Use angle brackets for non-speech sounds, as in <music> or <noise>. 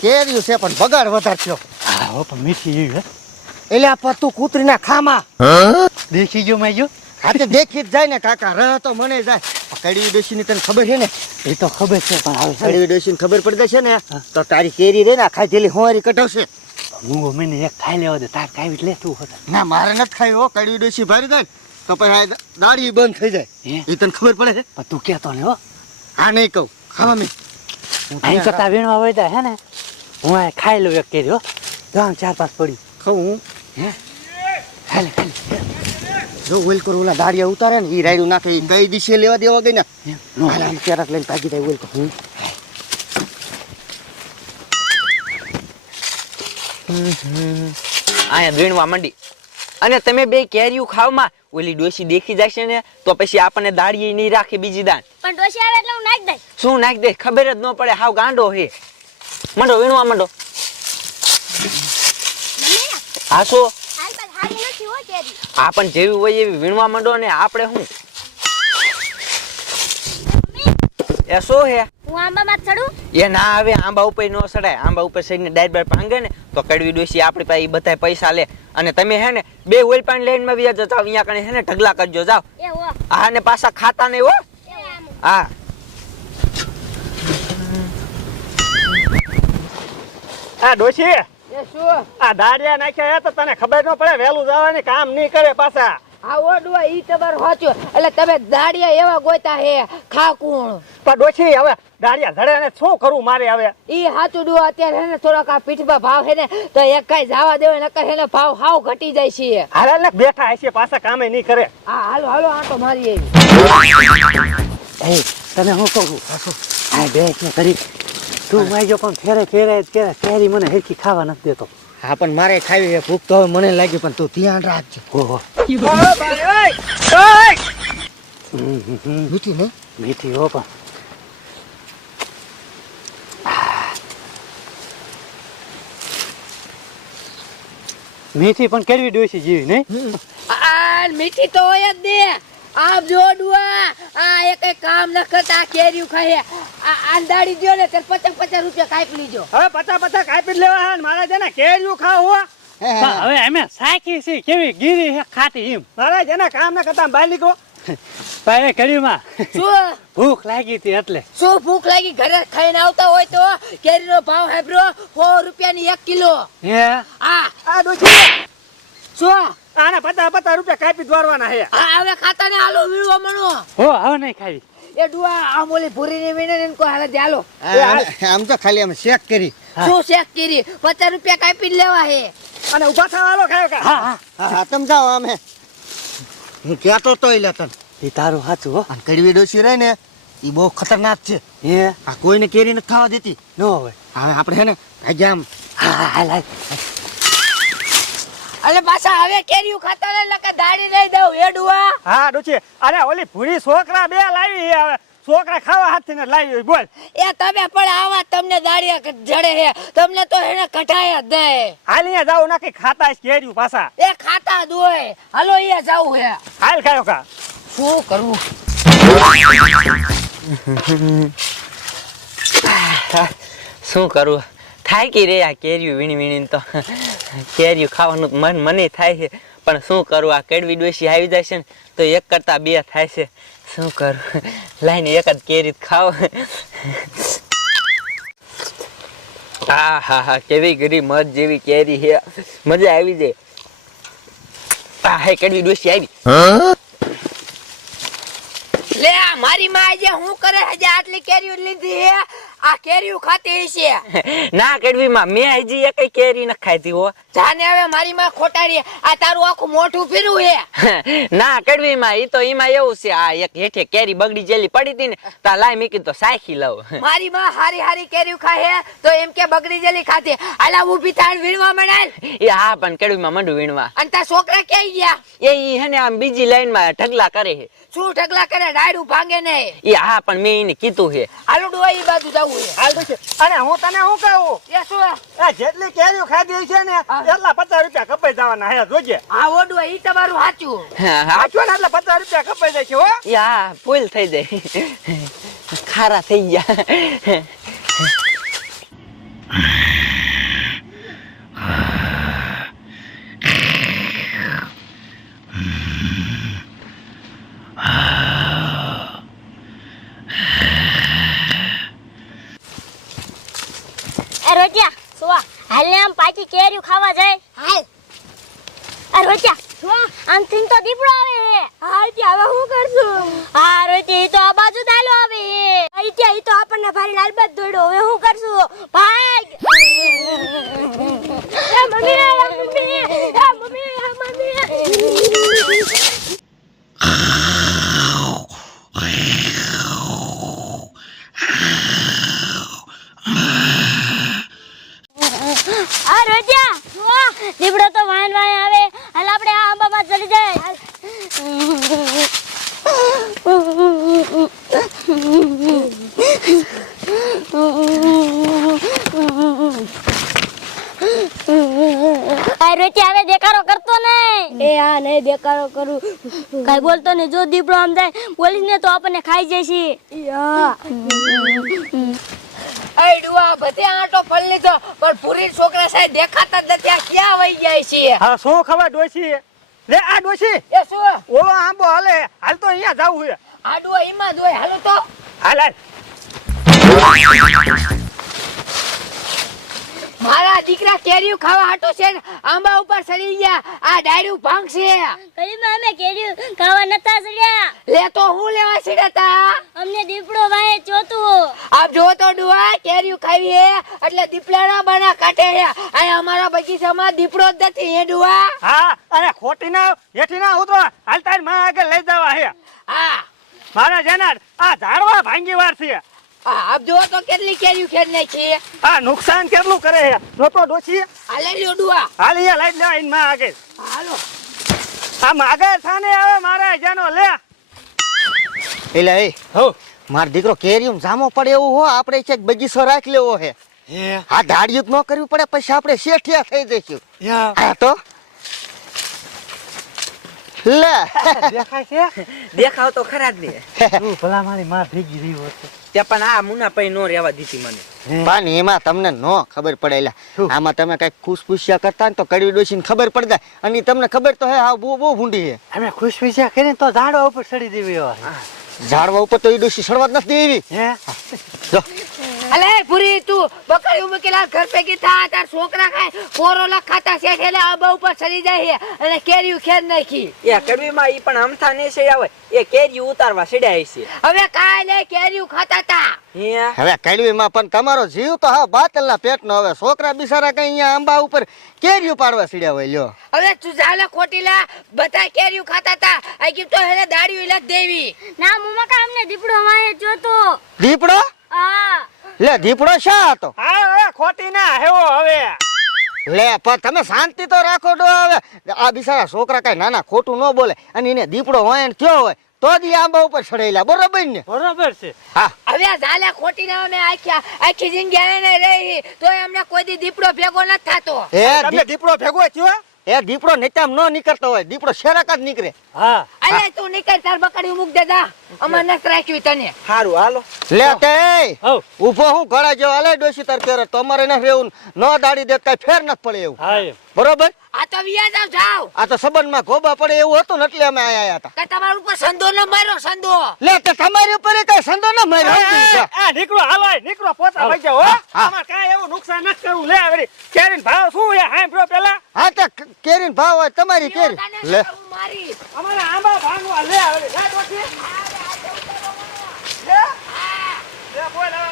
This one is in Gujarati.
કેર્યું છે પણ બગાડ વધારે થયો. હા હો પણ મીઠી એવી હે. એટલે આ પતું કૂતરીના ખામાં. દેખી જો મેં જો. હાથે દેખી જ જાય ને કાકા રહ તો મને જાય. કડવી ડોશીની તને ખબર છે ને? એ તો ખબર છે પણ હવે કડવી ડોશીને ખબર પડી જશે ને તો તારી કેરી રે ને ખાધેલી હોવારી કટાવશે હું મને એક ખાઈ લેવા દે તાર ખાવી લે તું હોતા ના મારે નથી ખાઈ હો કડવી ડોશી ભારી જાય તો પછી દાઢી બંધ થઈ જાય. હે? એ તને ખબર પડે છે? પણ તું કેતો ને હો. હા નહીં કહું. ખાવા મેં. અહીં કરતા વીણવા હોય હે ને હું આ ખાઈ લઉં એક કેરી હો. તો આમ ચાર પાંચ પડી. ખાઉં હું? હે? ખાલી ખાલી જો ઓઇલ કરો ઓલા દાડિયા ઉતારે ને એ રાયડું નાખે એ કઈ દિશે લેવા દેવા ગઈ ને હાલે હાલ. આમ ક્યારેક લઈને ભાગી જાય ઓઇલ હું અહીંયા વીણવા માંડી. અને તમે બે કેરીયું ખાવમાં ઓલી ડોશી દેખી જશે ને તો પછી આપણને દાડીએ નહીં રાખે બીજી દાન પણ ડોશી આવે એટલે હું નાખી દઈશ. શું નાખી દઈશ ખબર જ ન પડે હાવ ગાંડો હે. મંડો વીણવા મંડો. હા શું હાલ પાસ હારી નથી હો કેરી. આ પણ જેવી હોય એવી વીણવા મંડો ને આપણે શું એ શું હે? હું આંબામાં ચડું? એ ના આવે આંબા ઉપર નો સડાય આંબા ઉપર સડીને ડાયર બાર પાંગે ને તો કડવી ડોસી આપણી પાસે બધા પૈસા લે. અને તમે હે ને બે ઓઇલ પાણી લઈને માં જાવ જતા અહીંયા કણે હે ને ઢગલા કરજો. જાવ એ હો. આ ને પાછા ખાતા નહીં હો. હા. આ ડોસી એ શું? આ દાડિયા નાખ્યા હે તો તને ખબર ન પડે વહેલું જવાની કામ નહીં કરે પાછા. આ ઓડવા ઈ તમારું સાચું એટલે તમે દાડિયા એવા ગોતા હે ખાકુણ. પણ ડોશી હવે દાડિયા ધડે ને શું કરવું મારે હવે? ઈ સાચું ડુઆ અત્યારે હે ને થોડોક આ પીઠમાં ભાવ હે ને તો એક કઈ જવા દેવો નકર હે ને ભાવ હાવ ઘટી જાય છે. હાલે ને બેઠા હશે પાછા કામે નહીં કરે. આ હાલો હાલો આટો મારી આવી એ તને હું કહું? હા બે કરી તું જો પણ ફેરે ફેરે જ કે કેરી મને હેરખી ખાવા નથી દેતો. હા પણ મારે ખાવી છે. ભૂખ તો હવે મને લાગી પણ તું ધ્યાન રાખજે. ઓહો. મીઠી ને? મીઠી હો પણ. મીઠી પણ કેળવી ડોસી જેવી નહીં? આ મીઠી તો હોય જ દે આમ જોડવા આ એક કામ ન કરતા કેરીયું ખાય આ આંદાડી દ્યો ને તર પચાસ પચાસ રૂપિયા કાપી લીજો. હવે પચા પચા કાપી લેવા હા મારા મારે છે ને કેરીયું ખાવું હો. હે, હે. હવે અમે સાખી છે કેવી ગીરી છે ખાટી એમ. મારે છે ને કામ ના કરતા બાલી ગો પાએ કડીમાં શું? ભૂખ લાગી હતી એટલે. શું ભૂખ લાગી? ઘરે ખાઈને આવતા હોય તો કેરીનો ભાવ હેબ્રો રૂપિયા રૂપિયાની એક કિલો. હે? આ. આ દોજી શું? આને પચાસ પચાસ રૂપિયા કાપી દ્વારવાના હે. આ હવે ખાતા ને હાલો વીડવા મણો હો હવે નહીં ખાવી. એ ડુઆ આમ ઓલી ભૂરી ની વીણે ને કોઈ હાલે હાલો. આમ- તો ખાલી આમ શેક કરી. શું શેક કરી? પચાસ રૂપિયા કાપી લેવા હે. અને ઊભા થવા હાલો ખાયો કા? હા હા. તમ જાઓ અમે. હું કહેતો તો લે તને. એ તારું સાચું હો. અને કડવી ડોસી રહે ને એ બહુ ખતરનાક છે. હે આ કોઈને કેરી નથી ખાવા દેતી. ન હોય. હવે આપણે હે ને આજે આમ. હા હા લાય. હાલ અને પાછા હવે કેરીયું ખાતા ને લકે દાડી લઈ દઉં હેડુઆ ડુઆ? હા ડોચી. અરે ઓલી ભૂરી છોકરા બે લાવી છે હવે. છોકરા ખાવા હાથ ને લાવી હોય, બોલ. એ તમે પણ આવા તમને દાડી જડે હે. તમને તો એને કઢાય જ દે. હાલ અહીંયા જાવ નાખી ખાતા કેરીયું પાછા. એ ખાતા દોય હાલો અહીંયા જાવ હે. હાલ ખાયો કા. શું કરવું <laughs> શું કરું? થાકી રે આ કેરીયું વીણી વીણીને તો કેરીયું ખાવાનું મન મને થાય છે. પણ શું કરું? આ કેડવી ડોશી આવી જાય ને તો એક કરતાં બે થાય છે. શું કરું? લાઈને એક જ કેરી ખાવ. હા હા હા, કેવી ગરી મધ જેવી કેરી છે. મજા આવી જાય. આ હે કેડવી ડોશી આવી. લે મારી માં આજે હું કરે? હજે આટલી કેરીઓ લીધી હે? આ કેરીયું ખાતી છે <laughs> ના કેડવી માં મેં હજી એક કેરી ન ખાધી હો. જાને હવે મારી માં ખોટાડી આ તારું આખું મોઢું ફીરું હે. <laughs> ના કેડવી માં ઈ તો એમાં એવું છે આ એક હેઠે કેરી બગડી જેલી પડી હતી ને તા લાઈ મીકી તો સાખી લઉં. <laughs> મારી માં હારી હારી કેરીયું ખાય તો એમ કે બગડી જેલી ખાતી. આલા ઊભી થાય વીણવા મડાલ એ હા પણ કેડવી માં મંડું વીણવા. અને તા છોકરા કે ગયા? એ ઈ હે ને આમ બીજી લાઈનમાં ઢગલા કરે છે શું ઢગલા કરે? ડાયડું ભાંગે ને એ હા પણ મેં એને કીધું છે ડોય ઈ બાજુ જવું હાલ ડોશી અને હું તને શું કહું? એ શું જેટલી કેરીઓ ખાધી છે ને એટલા પચાસ રૂપિયા કપાઈ જવાના હે જોજે. આ ઓડું ઈ તમારું સાચું હા ને એટલે પચાસ રૂપિયા કપાઈ જાય છે હો. યા ફૂલ થઈ જાય. ખારા થઈ ગયા. એ રોટિયા સુવા. હાલ ને આમ પાછી કેરીઓ ખાવા જાય. હાલ. એ રોટિયા સુવા. આમ થીન તો દીપડો આવે. હે ત્યાં હવે હું કરશું? હા ઈ તો આ બાજુ દાલો આવે. ત્યાં ઈ તો આપણને ભારી લાલબત દોડ્યો હવે હું કરશું? ભાગ એ મમ્મી એ મમ્મી એ મમ્મી એ મમ્મી આ રોજા વાહ દીપડો તો વાન વાન આવે હાલ આપણે આ આંબામાં ચડી જાય આ રોજા હવે દેખાડો કરતો નહીં એ હા નહીં દેખાડો કરું. કઈ બોલતો નહીં. જો દીપડો આમ જાય બોલી ને તો આપણને ખાઈ જશે. યા. ડુઆ બધે આંટો ફળ લીધો. પણ પૂરી છોકરા સાહેબ દેખાતા જ નથી. આ ક્યાં વહી જાય છે? હા શું ખબર ડોશી? લે આ ડોશી. એ શું? ઓલો આંબો હાલે. હાલ તો અહીંયા જાવું છે. આ ડુઆ એમાં જ હોય. હાલો તો. હાલ હાલ. મારા દીકરા કેરીયું ખાવા હાટો છે ને આંબા ઉપર ચડી ગયા. આ ડાયરું ભાંગશે કરીમાં અમે કેરી ખાવા નતા ચડ્યા લે તો હું લેવા સીડતા અમને દીપડો વાય ચોતું આપ જો તો ડુઆ કેરીયું ખાવી હે એટલે દીપડાના બના કાટે હે. આ અમારા બગીચામાં દીપડો જ નથી હે ડુઆ. હા અરે ખોટી ના હેઠી ના ઉતરો. હાલ તારમાં આગળ લઈ જવા હે. હા. મારા જનાર આ ઝાડવા ભાંગી વાર છે. આપ જો તો કેટલી કેરીયું ખેડ નાખી આ નુકસાન કેટલું કરે છે? જો તો ડોશી હાલે લ્યો ડુઆ. હાલ અહીંયા લઈ લેવા ઇનમાં આગળ. હાલો. આ આગળ થાને આવે મારા જાનો લે. એલે એ. હો. માર દીકરો કેરીમ જામો પડે એવું હો આપણે છે બગીચો રાખ લેવો હે? આ હા ધાડિયું ન કરવી પડે પછી આપણે શેઠિયા થઈ જઈશું. આ તો. લે. દેખાય છે? દેખાવ તો ખરા જ ને તું ભલા મારી માં ભેગી રહી હોત તે પણ આ મુના પૈ નો રહેવા દીધી મને. પણ એમાં તમને નો ખબર પડેલા આમાં તમે કઈ ખુશખુશિયા કરતા ને તો કડવી ડોસીને ખબર પડી જાય. અને તમને ખબર તો હે હા બહુ બહુ ભૂંડી છે. અમે ખુશ વિચાર કરીને તો ઝાડવા ઉપર ચડી દેવી ઝાડવા ઉપર તો એ ડોસી સડવા જ નથી દેવી. હે? જો. અલે પૂરી તું બકરી ઉમકેલા ઘર ભેગી થા તાર છોકરા ખાય કોરો ખાતા છે એટલે આબા ઉપર ચડી જાય છે અને કેરીયું ખેડ નાખી. એ કડવીમાં ઈ પણ હમથા ને છે આવે એ કેરી ઉતારવા ચડ્યા છે. હવે કાલે કેરીયું ખાતા તા. હવે કડવી માં પણ તમારો જીવ તો હા બાતલના પેટનો હવે છોકરા બિચારા કઈ અહીંયા આંબા ઉપર કેરીઓ પાડવા સીડ્યા હોય લ્યો. હવે તું જાલે ખોટીલા બધા કેરીયું ખાતા તા આ કીધું તો હેલે દાડી ઇલાજ દેવી. ના મમ્મા અમને દીપડો માય જોતો. દીપડો? આ લે દીપડો શા હતો? હા હવે ખોટી ના હેવો હવે. લે પણ તમે શાંતિ તો રાખો ડો હવે. આ બિચારા છોકરા કઈ નાના ખોટું ન બોલે અને એને દીપડો હોય ને કયો હોય તો જ આંબા ઉપર ચડેલા બરોબર ને? બરોબર છે. હા. હવે ઝાલા ખોટી ના અમે આખી આખી જિંદગી ને રહી તો એમને કોઈ દી દીપડો ભેગો નથી થાતો. એ તમે દીપડો ભેગો થયો? એ દીપડો નેતામ ન નીકળતો હોય દીપડો શેરાક જ નીકળે. હા. અલે તું નીકળ તાર બકડી મૂક દે જા. અમાર નસ રાખવી તને. હારું હાલો. લે તે ઊભો હું ઘડા જો અલે ડોસી તાર કેરે તમારે ન રેવું ન દાડી દે કઈ ફેર ન પડે એવું. હા બરોબર? આ તો વિયા જાવ જાવ આ તો સંબંધમાં ગોબા પડે એવું હતું એટલે અમે આયા હતા. કે તમારા ઉપર સંદો ન માર્યો સંદો લે તે તમારી ઉપર કઈ સંદો ન માર્યો? આ નીકળો હાલો નીકળો પોતા ભાઈ હો. હા. કાય એવું નુકસાન નથી કરવું. લે આવરી કેરીન ભાવ શું છે? હાંભળો પેલા હા તે કેરીન ભાવ હોય તમારી કેરી. લે. મારી. અમારે આંબા ભાંગવા લે હવે. લે પછી. લે. બોલ